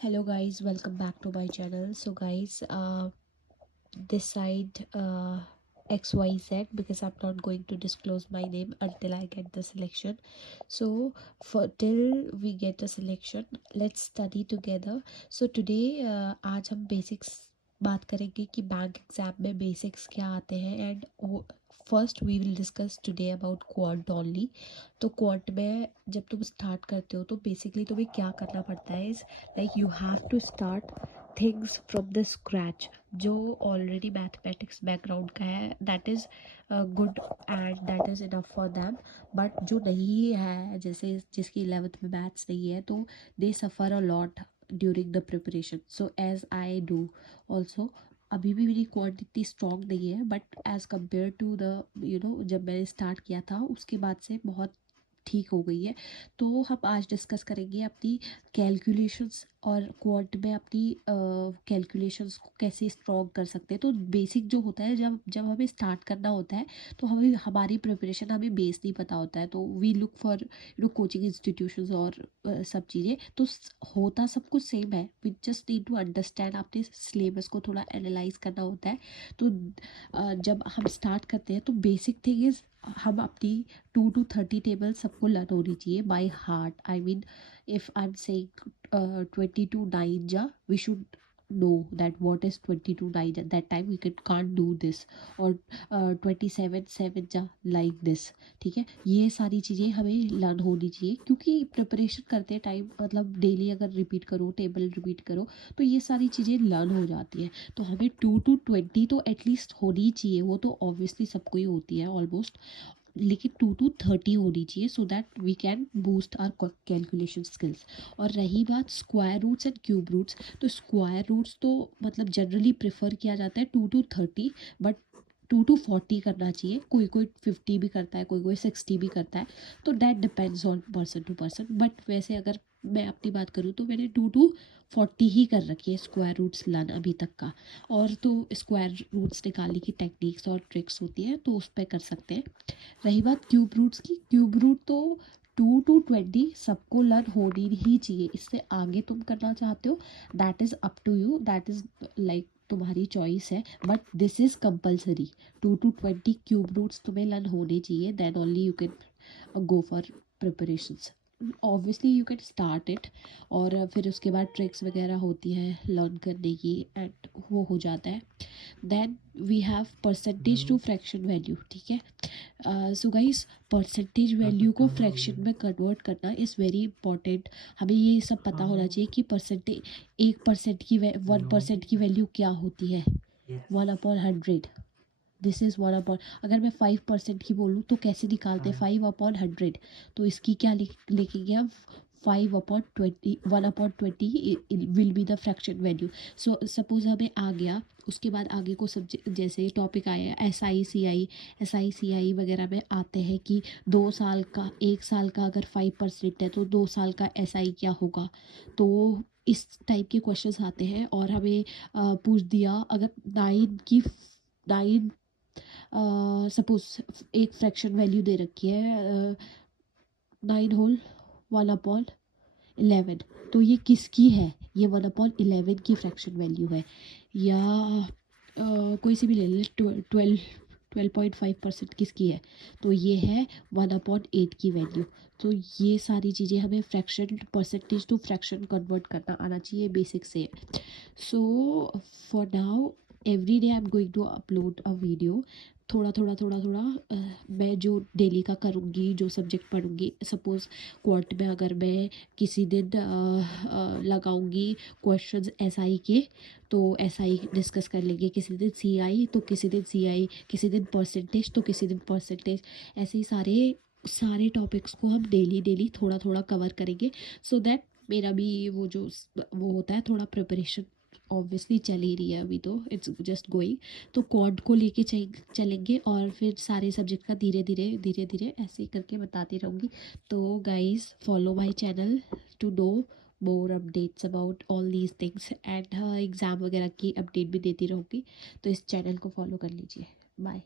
Hello guys, welcome back to my channel. So guys, decide XYZ because I'm not going to disclose my name until I get the selection. So for till we get the selection, let's study together. So today आज हम basics बात करेंगे कि bank exam में basics क्या आते हैं and first we will discuss today about quant only. तो क्वांट में जब तुम स्टार्ट करते हो तो बेसिकली तुम्हें क्या करना पड़ता है is like you have to start things from the scratch. जो ऑलरेडी मैथमेटिक्स बैकग्राउंड का है that is good and that is enough for them. But जो नहीं है, जैसे जिसकी 11th में मैथ्स नहीं है, तो they suffer a lot during the preparation. So as I do also. अभी भी मेरी क्वांट इतनी स्ट्रॉन्ग नहीं है but as compare to the जब मैंने स्टार्ट किया था उसके बाद से बहुत ठीक हो गई है. तो हम आज डिस्कस करेंगे अपनी कैलकुलेशंस और क्वांट में अपनी कैलकुलेशंस को कैसे स्ट्रॉन्ग कर सकते हैं. तो बेसिक जो होता है, जब जब हमें स्टार्ट करना होता है तो हमें हमारी प्रिपरेशन हमें बेस नहीं पता होता है, तो we look for coaching institutions और सब चीज़ें. तो होता सब कुछ सेम है, we just need to understand. अपने सिलेबस को थोड़ा एनालाइज करना होता है. तो जब हम स्टार्ट करते हैं तो बेसिक थिंग इज़ हम अपनी 2 to 30 टेबल सबको लर्न होनी चाहिए by heart. I mean if I am saying 22 9 we should know that what is 22 9 at that time. We can't do this or 27 7 like this. ठीक है, ये सारी चीज़ें हमें लर्न होनी चाहिए क्योंकि प्रिपरेशन करते टाइम मतलब डेली अगर रिपीट करो, टेबल रिपीट करो, तो ये सारी चीज़ें लर्न हो जाती हैं. तो हमें 2 to 20 तो एटलीस्ट होनी चाहिए. वो तो ऑब्वियसली सबको ही होती है ऑलमोस्ट, लेकिन 2 to 30 होनी चाहिए so that we can boost our calculation skills. और रही बात square roots and cube roots, तो स्क्वायर रूट्स तो मतलब जनरली प्रेफर किया जाता है 2 to 30, बट 2 to 40 करना चाहिए. कोई कोई 50 भी करता है, कोई कोई 60 भी करता है. तो that depends on person to person. But वैसे अगर मैं अपनी बात करूँ तो मैंने 2 to 40 ही कर रखी है स्क्वायर रूट्स लर्न अभी तक का. और तो स्क्वायर रूट्स निकालने की टेक्निक्स और ट्रिक्स होती है तो उस पर कर सकते हैं. रही बात क्यूब रूट्स की, क्यूब रूट तो 2 to 20 सबको लर्न होनी ही चाहिए. इससे आगे तुम करना चाहते हो that is up to you, that is like तुम्हारी चॉइस है, but this is compulsory. 2 to 20 cube roots तुम्हें लर्न होने चाहिए, then only you can go for preparations. Obviously you can start it और फिर उसके बाद ट्रिक्स वगैरह होती है लर्न करने की एंड वो हो जाता है. Then we have percentage to fraction value. ठीक है, सो गाइस परसेंटेज वैल्यू को फ्रैक्शन में कन्वर्ट करना इज़ वेरी इंपॉर्टेंट. हमें ये सब पता होना चाहिए कि परसेंटेज 1% की 1% की वैल्यू क्या होती है. 1/100. दिस इज़ 1/, अगर मैं 5% की बोलूँ तो कैसे निकालते हैं 5/100. तो इसकी क्या लिखेंगे हम 5/20, 1/20 will be the fraction value. So suppose हमें आ गया, उसके बाद आगे को सब्जेक्ट जैसे टॉपिक आया SI CI वगैरह में आते हैं कि 2 साल का 1 साल का अगर 5% है तो 2 साल का SI क्या होगा. तो इस टाइप के क्वेश्चंस आते हैं. और हमें पूछ दिया अगर 9 सपोज एक फ्रैक्शन वैल्यू दे रखी है 9 होल 1/11. तो ये किसकी है, ये 1/11 की फ्रैक्शन वैल्यू है. या कोई सी भी ले ले 12.5% किसकी है, तो ये है 1/8 की वैल्यू. तो ये सारी चीज़ें हमें fraction percentage to fraction convert करना आना चाहिए बेसिक से. So for now every day I am going to upload a video. थोड़ा थोड़ा थोड़ा थोड़ा मैं जो डेली का करूँगी, जो सब्जेक्ट पढ़ूँगी, सपोज़ क्वांट में अगर मैं किसी दिन लगाऊंगी क्वेश्चंस SI के, तो SI डिस्कस कर लेंगे. किसी दिन CI तो किसी दिन CI, किसी दिन परसेंटेज तो किसी दिन परसेंटेज. ऐसे ही सारे सारे टॉपिक्स को हम डेली डेली थोड़ा थोड़ा कवर करेंगे सो दैट मेरा भी वो होता है थोड़ा प्रिपरेशन. ऑब्वियसली चल ही रही है अभी, तो इट्स जस्ट गोइंग. तो क्वाड को लेके चलेंगे और फिर सारे सब्जेक्ट का धीरे धीरे ऐसे ही करके बताती रहूँगी. तो guys follow my channel to know more updates about all these things and exam वगैरह की अपडेट भी देती रहूँगी. तो इस चैनल को फॉलो कर लीजिए. बाय.